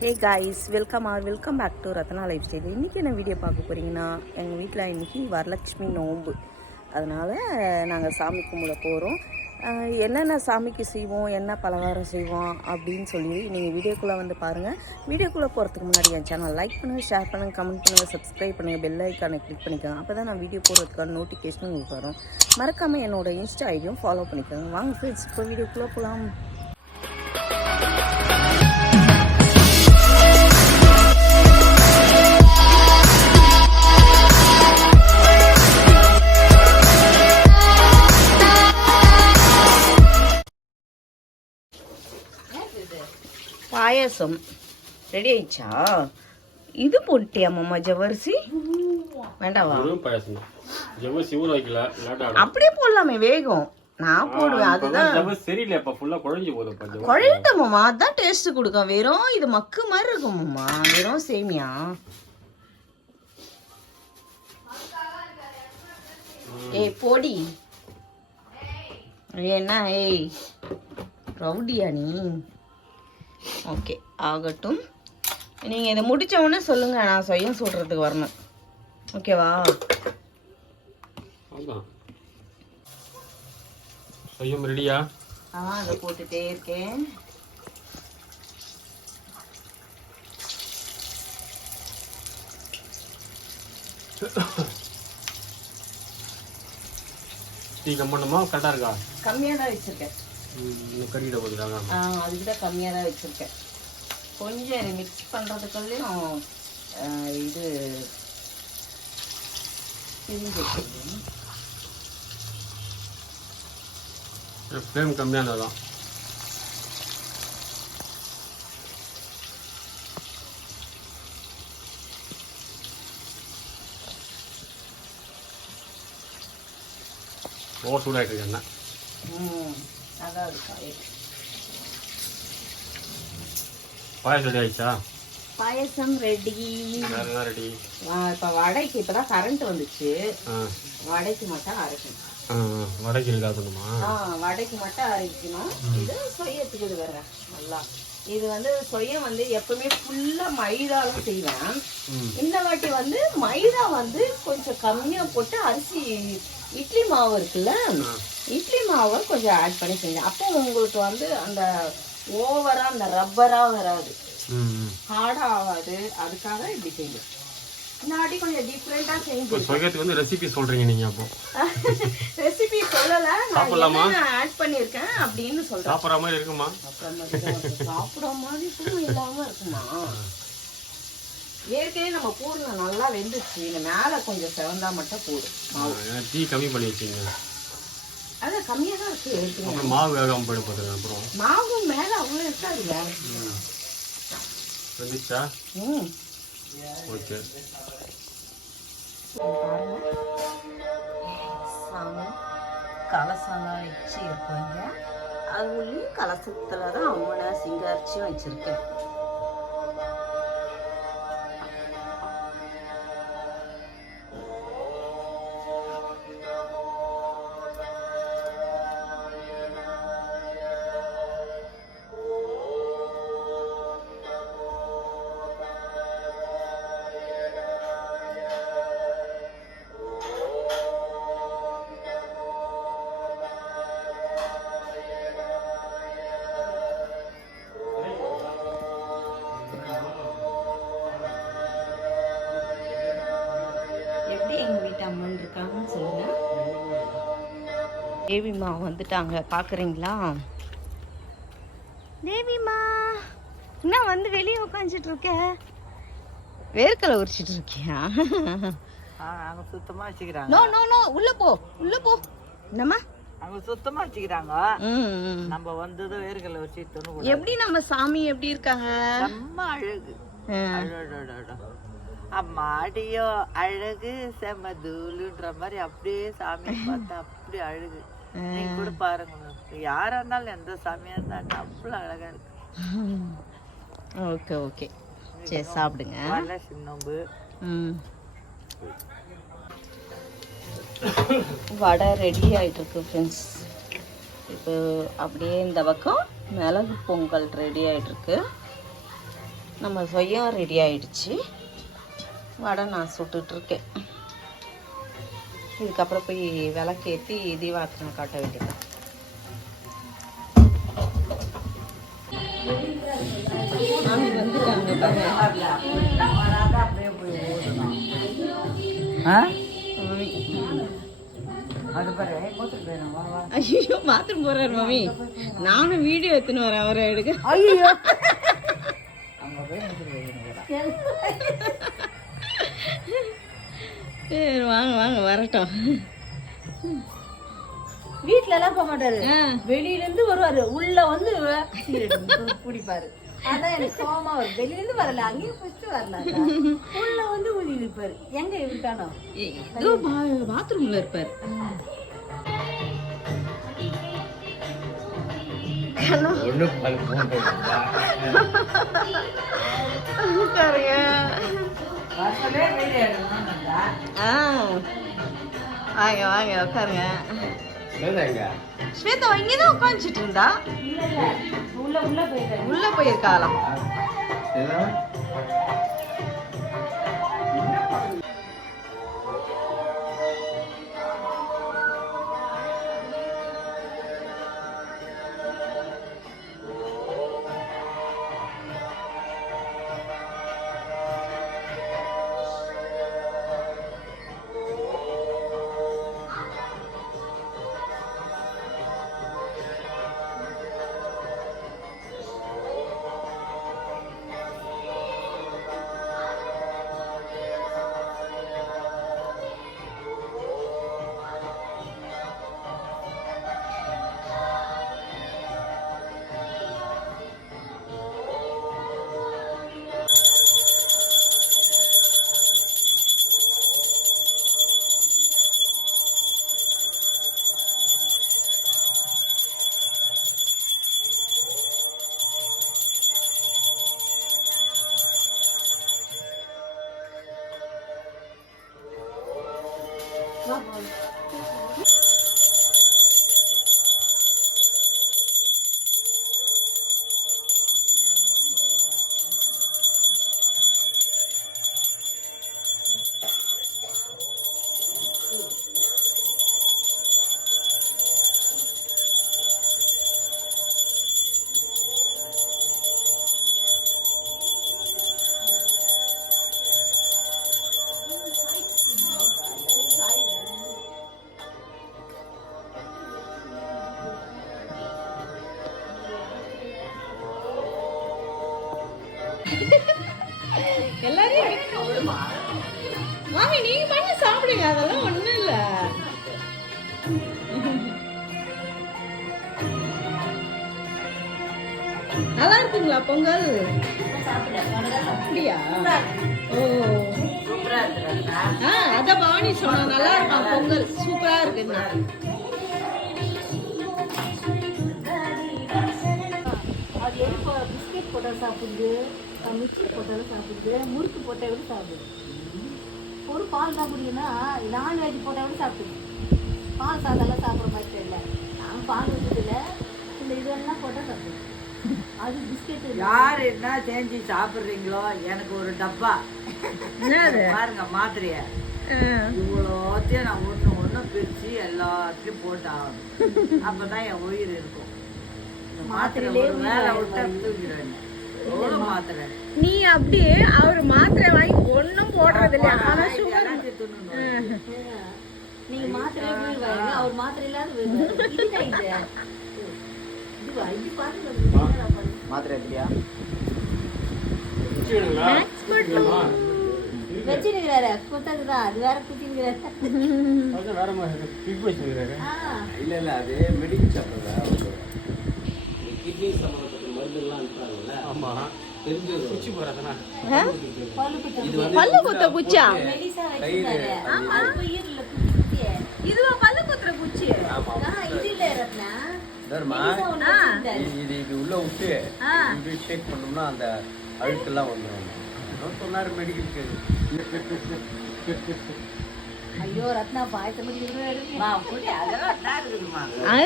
Hey guys, welcome back to Ratna lifestyle. இன்றைக்கி என்ன video பார்க்க போகிறீங்கன்னா, எங்கள் வீட்டில் இன்றைக்கி வரலட்சுமி நோன்பு. அதனால் நாங்கள் சாமி கும்பிட போகிறோம். என்னென்ன சாமிக்கு செய்வோம், என்ன பலகாரம் செய்வோம் அப்படின்னு சொல்லி நீங்கள் வீடியோக்குள்ளே வந்து பாருங்கள். வீடியோக்குள்ளே போகிறதுக்கு முன்னாடி என் சேனல் லைக் பண்ணுங்கள், ஷேர் பண்ணுங்கள், கமெண்ட் பண்ணுங்கள், சப்ஸ்கிரைப் பண்ணுங்கள், பெல் ஐக்கானை கிளிக் பண்ணிக்கோங்க. அப்போ தான் நான் வீடியோ போடுறதுக்கான நோட்டிஃபிகேஷன் உங்களுக்கு வரும். மறக்காமல் என்னோடய இன்ஸ்டா ஐடியும் ஃபாலோ பண்ணிக்கோங்க. வாங்க ஃப்ரெண்ட்ஸ், இப்போ வீடியோக்குள்ளே போகலாம். பாயசம் ரெடி ஆயிடுச்சா? இது போட்டியாம்மா ஜவ்வரிசி? வேண்டாவா? அப்படியே போடலாமே, வேகம். நான் போடுவேன், அதுதான் குழையிட்டமாம்மா, அதான் டேஸ்ட் கொடுக்கும். வெறும் இது மக்கு மாதிரி இருக்குமாம்மா, வெறும் சேமியா. ஏய் போடி, என்ன ஏய் ரவுடியா நீ? ஓகே ஆகட்டும். நீங்கள் இதை முடித்த உடனே சொல்லுங்கள், நான் சுயம் சொல்கிறதுக்கு வரணும். ஓகேவா? சுயம் ரெடியா? அதை போட்டுட்டே இருக்கேன். டீ கம்மணுமா? கரெக்டாக இருக்கா? கம்மியாக தான் வச்சுருக்கேன். கறியிட போதுறாங்க. அதுக்கு தான் கம்மியாக தான் வச்சுருக்கேன். கொஞ்சம் இதை மிக்ஸ் பண்ணுறதுக்குள்ளேயும் இது ஃப்ளேம் கம்மியாக இருந்தால் தான். ஓ சூடாகிட்டு இருக்கு என்ன? பாயசம் ரெடி ஆயிடுச்சா? பாயசம் ரெடி. ரெடி. இப்போ வடைக்கு இப்போதான் கரண்ட் வந்துச்சு. வடைக்கு மட்டும் அரைக்கணும். வடைக்கு இருக்கணுமா? வடைக்கு மட்டும் அரைக்கணும். இது சொய்யத்துக்கு இது வேற நல்லா. இது வந்து சொய்யம் வந்து எப்பவுமே ஃபுல்லா மைதால செய்வேன். இந்த வாட்டி வந்து மைதா வந்து கொஞ்சம் கம்மியா போட்டு அரிசி இட்லி மாவு இருக்குல்ல, இட்லி மாவை கொஞ்சம் ஆட் பண்ணி செஞ்சேன். அப்போ உங்களுக்கு வந்து அந்த ஓவரா அந்த ரப்பரா வராது, ஹார்டா ஆகாது. அதுக்காக இப்படி செஞ்சேன். முன்னாடி கொஞ்சம் டிஃப்ரெண்டா செஞ்சேன். வந்து ரெசிபி சொல்றீங்க நீங்க? அப்போ ரெசிபி சொல்லல, நான் ஆட் பண்ணிருக்கேன் அப்படின்னு சொல்றேன். சாப்பிடுற மாதிரி இருக்குமா? சாப்பிடுற மாதிரி இல்லாம இருக்குமா? ஏற்கனவே நம்ம பூர்ண நல்லா வெந்துச்சு. இந்த மேல கொஞ்சம் செவந்தா மட்டும் போதும். டீ கம்மி பண்ணி வச்சீங்க? அது கம்மியா தான் இருக்கு. மாவு வேகாம போயிட்டு போகுது. அப்புறம் மாவு மேல அவ்வளவு இருக்காதுங்க. வெந்துச்சா? ஓகே. சாமி கலசம்லாம் வச்சு இருப்பாங்க. அது உள்ளே கலசத்துல தான் அம்மனை சிங்காரிச்சு வச்சிருக்கேன். அம்மன் இருக்காங்கன்னு சொல்லுங்க. தேவிமா வந்துட்டாங்க, பாக்குறீங்களா? தேவிமா என்ன வந்து வெளியே உட்காந்துட்டு இருக்க? வேர்க்கலை உரிச்சிட்டு இருக்கியா? அவங்க சுத்தமா வச்சுக்கிறாங்க. நோ நோ நோ, உள்ள போ உள்ள போ. என்னம்மா? அவங்க சுத்தமா வச்சுக்கிறாங்க. நம்ம வந்ததும் வேர்க்கலை வச்சுட்டு எப்படி நம்ம சாமி எப்படி இருக்காங்க? ரொம்ப அழகு. அம்மாடியோ அழகு செமதூலுன்ற மாதிரி அப்படியே சாமி பார்த்தா அப்படி அழகு. நீங்க கூட பாருங்க, யாரா இருந்தாலும் எந்த சாமியா இருந்தாலும் அவ்வளவு அழகா இருக்கு. ஓகே ஓகே, சரி சாப்பிடுங்க. சின்னம்பு வடை ரெடி ஆயிட்டு இருக்கு ஃப்ரெண்ட்ஸ். இப்போ அப்படியே இந்த பக்கம் மிளகு பொங்கல் ரெடி ஆயிட்டு இருக்கு. நம்ம சொய்யம் ரெடி ஆயிடுச்சு. வடை நான் சுட்டுட்ருக்கேன். இதுக்கப்புறம் போய் விளக்கேற்றி தீபார்த்தனை காட்ட வேண்டியதான். சாமி வந்துட்டாங்க பாருங்க. ஐயோ பாத்ரூம் போறாரு மாமி. நானும் வீடியோ எடுத்துன்னு வரேன் அவரை எடுக்க. ஐயோ சரி வாங்க வாங்க வரட்டும். வீட்டுல எல்லாம் போக மாட்டாரு, வெளியில இருந்து வருவாரு, உள்ள வந்து குடிப்பாரு. அதான் எனக்கு கோவமா வரும். வெளியில இருந்து வரல, அங்கேயும் ஃபர்ஸ்ட் வரல, உள்ள வந்து ஊதி இருப்பாரு. எங்க இருக்கானோ ஏதோ பாத்ரூம்ல இருப்பாரு. வாங்க வாங்க உட்காருங்க. ஸ்வேதா இங்கதான் உட்காந்துட்டு இருந்தா. உள்ள போயிருக்காளாம். எல்லாரையும் மாமி நீங்க பண்ணி சாப்பிடுங்க, அதெல்லாம் ஒண்ணும் இல்ல. நல்லா இருக்குங்களா பொங்கல்? அப்படியா? ஓ அதான் பவானி சொன்னா நல்லா இருக்கும் பொங்கல், சூப்பரா இருக்குங்க. அது எப்போ பிஸ்கெட் போட்டால் சாப்பிடுது, மிக்சி போட்டாலும் சாப்பிடுது, முறுக்கு போட்டால் கூட சாப்பிடுது. ஒரு பால் தான் குடிக்குன்னா நான்வெஜ் போட்டால் கூட சாப்பிடுது. பால் சாதம்லாம் சாப்பிட்ற மாதிரி தெரியல. நான் பால் வச்சதில்ல, இந்த இதெல்லாம் போட்டால் சாப்பிடுது. அது பிஸ்கெட் யார் என்ன செஞ்சு சாப்பிட்றீங்களோ எனக்கு ஒரு டப்பா பாருங்க மாத்திரைய இவ்வளோத்தையும் நான் ஒன்று பிரித்து எல்லாத்தையும் போட்டு ஆகணும். அப்பதான் என் உயிர் இருக்கும். மாத்திரையிலே வேலை விட்டா தூங்கிடுவேன். எவ்வளோ மாத்திரை நீ அப்படியே அவர் மாத்திரை வாங்கி ஒன்றும் போடுறது இல்லையா? ஆனால் சுகர் நீங்க மாத்திரையே போயிடுவாங்க, அவர் மாத்திரை இல்லாத மாத்திரை எப்படியா வச்சுருக்கிறாரு கொடுத்ததுதான், அது வேற குத்திருக்கிறாரு. இல்ல இல்ல அது மெடிக்கல் ஷாப்ல கிட்னி சம்பந்தப்பட்ட மருந்துலாம் அனுப்புறாங்கல்ல. ஆமா தெரிஞ்சு குச்சி போறதுனா பல்லு குத்த குச்சா? மெலிசா வச்சிருக்காரு. ஆமா ஈரல குத்தி. இதுவா பல்லு குத்துற குச்சி? இது இல்ல ரத்னா. தர்மா இது உள்ள விட்டு இப்படி ஷேக் பண்ணோம்னா அந்த அழுக்கெல்லாம் வந்துடும். சொன்னாரு மெடிக்கலுக்கு. ஐயோ ரத்னா பாயத்தை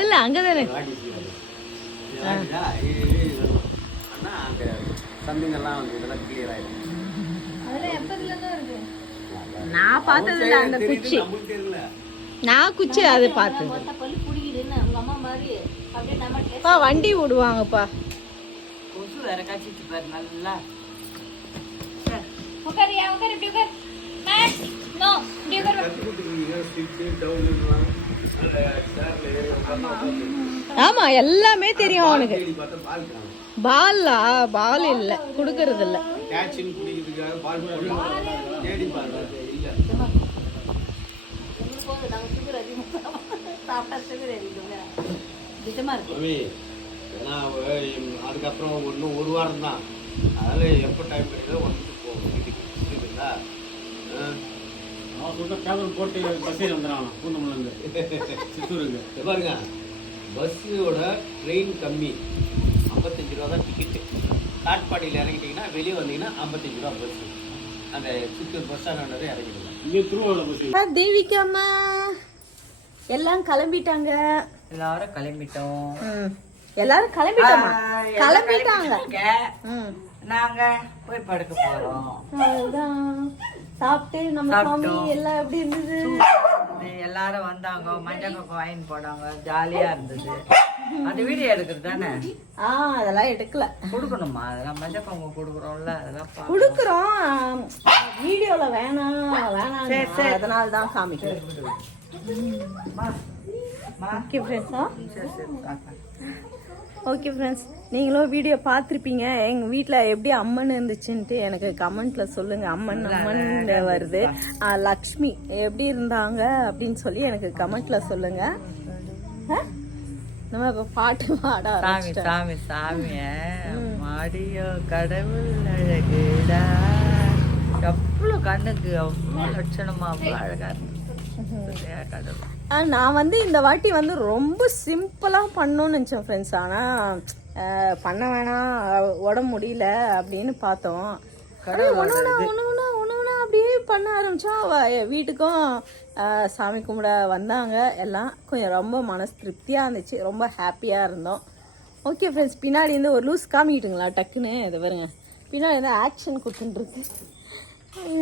இல்ல அங்கதானே அண்ணா அங்க சம்திங் எல்லாம் வந்து இதெல்லாம் கிளியர் ஆயிடும். அதெல்லாம் எப்பதுல தான் இருக்கு. நான் பார்த்ததில்ல அந்த குச்சி. நமக்கு தெரியல. நான் குச்சி அது பார்த்தது. மொத்த பல்லு புடிக்குதுன்னு உங்க அம்மா மாதிரி அப்படியே நம்ம அப்பா வண்டி விடுவாங்கப்பா. கொசு வேற காய்ச்சிச்சு பாரு நல்லா. உட்காரியா உட்காரு இப்படி உட்கார். மேக்ஸ் நோ இப்படி உட்காரு. கத்துக்கிட்டு ஸ்டிக் டவுன் இல்லலாம். சேர்ல ஏறி உட்கார்ந்து ஆமா எல்லாமே தெரியும் அவனுக்கு. தேடி பார்த்தா பால் காணோம். பால் இல்ல குடுக்கறது இல்ல. கேட்சிங் குடிக்கிறதுக்காக பால் போடுறாங்க. தேடி பார்த்தா இல்ல. உங்களுக்கு போதும் நாங்க சுகர் அதிகமா சாப்பிட்டா சுகர் அதிகமா திட்டமா இருக்கு. மம்மி ஏன்னா அதுக்கப்புறம் இன்னும் ஒரு வாரம் தான். அதனால எப்போ டைம் கிடைக்குதோ வந்துட்டு போகும் வீட்டுக்கு. புரியுதுங்களா? அவன் சொல்ற பேப்பர் போட்டு பஸ்ஸில் வந்துடுறான் பூந்தமல்லேருந்து சித்தூருக்கு. இங்க பாருங்க, பஸ்ஸோட ட்ரெயின் கம்மி, 55 ரூபா தான் டிக்கெட்டு. காட்பாடியில் இறங்கிட்டீங்கன்னா வெளியே வந்தீங்கன்னா 55 ரூபா பஸ்ஸு. அந்த சித்தூர் பஸ் ஸ்டாண்ட் இறங்கிடுங்க. இங்கே திருவாரூர் பஸ். தேவிக்காமா எல்லாம் கிளம்பிட்டாங்க. எல்லாரும் கிளம்பிட்டோம். எல்லாரும் கிளம்பிட்டாங்க. நாங்க போய் படுக்க போறோம். அதுதான் சாப்பிட்டு நம்ம சாமி எல்லாம் எப்படி இருந்தது? எல்லாரும் வந்தாங்க, மஞ்சள் கொக்கை வாங்கி போனாங்க, ஜாலியா இருந்தது. அது வீடியோ எடுக்கிறது தானே? அதெல்லாம் எடுக்கல. கொடுக்கணுமா? அதெல்லாம் மஞ்சள் கொக்கை கொடுக்குறோம்ல, அதெல்லாம் குடுக்குறோம். வீடியோல வேணாம் அதனால தான் காமிக்கிறேன். ஓகே ஃப்ரெண்ட்ஸா, ஓகே ஃப்ரெண்ட்ஸ், நீங்களும் வீடியோ பார்த்துருப்பீங்க. எங்கள் வீட்டில் எப்படி அம்மன் இருந்துச்சுன்ட்டு எனக்கு கமெண்ட்டில் சொல்லுங்கள். அம்மன் வருது. லக்ஷ்மி எப்படி இருந்தாங்க அப்படின்னு சொல்லி எனக்கு கமெண்ட்டில் சொல்லுங்கள். நம்ம இப்போ பாட்டு பாட சாமி சாமி சாமிய மாடியோ கடவுள் அழகுடா, எவ்வளோ கண்ணுக்கு அவ்வளோ லட்சணமா அவ்வளோ அழகா இருக்கு கடவுள். நான் வந்து இந்த வாட்டி வந்து ரொம்ப சிம்பிளாக பண்ணணும்னு நினச்சேன் ஃப்ரெண்ட்ஸ். ஆனால் பண்ண வேணாம், உடம்பு முடியல அப்படின்னு பார்த்தோம். ஒன்று அப்படியே பண்ண ஆரம்பித்தா வீட்டுக்கும் சாமி கும்பிட வந்தாங்க. எல்லாம் கொஞ்சம் ரொம்ப மனசு திருப்தியாக இருந்துச்சு, ரொம்ப ஹாப்பியாக இருந்தோம். ஓகே ஃப்ரெண்ட்ஸ், பின்னாடி இருந்து ஒரு லூஸ் காமிக்கிட்டுங்களா டக்குன்னு? இதை பாருங்க, பின்னாடி வந்து ஆக்ஷன் கொடுத்துட்டுருக்கு.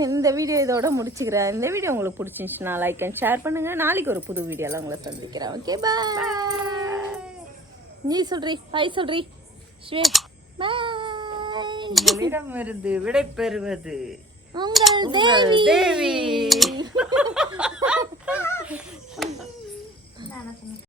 இந்த வீடியோ இதோட முடிச்சுக்கிறேன். இந்த வீடியோ உங்களுக்கு பிடிச்சிருந்துச்சுன்னா லைக் அண்ட் ஷேர் பண்ணுங்க. நாளைக்கு ஒரு புது வீடியோலாம் உங்களை சந்திக்கிறேன். Okay bye. நீ சொல்றீ பாய் சொல்றீ ஸ்வே பாய். உங்களிடமிருந்து விடை பெறுவது உங்கள் தேவி.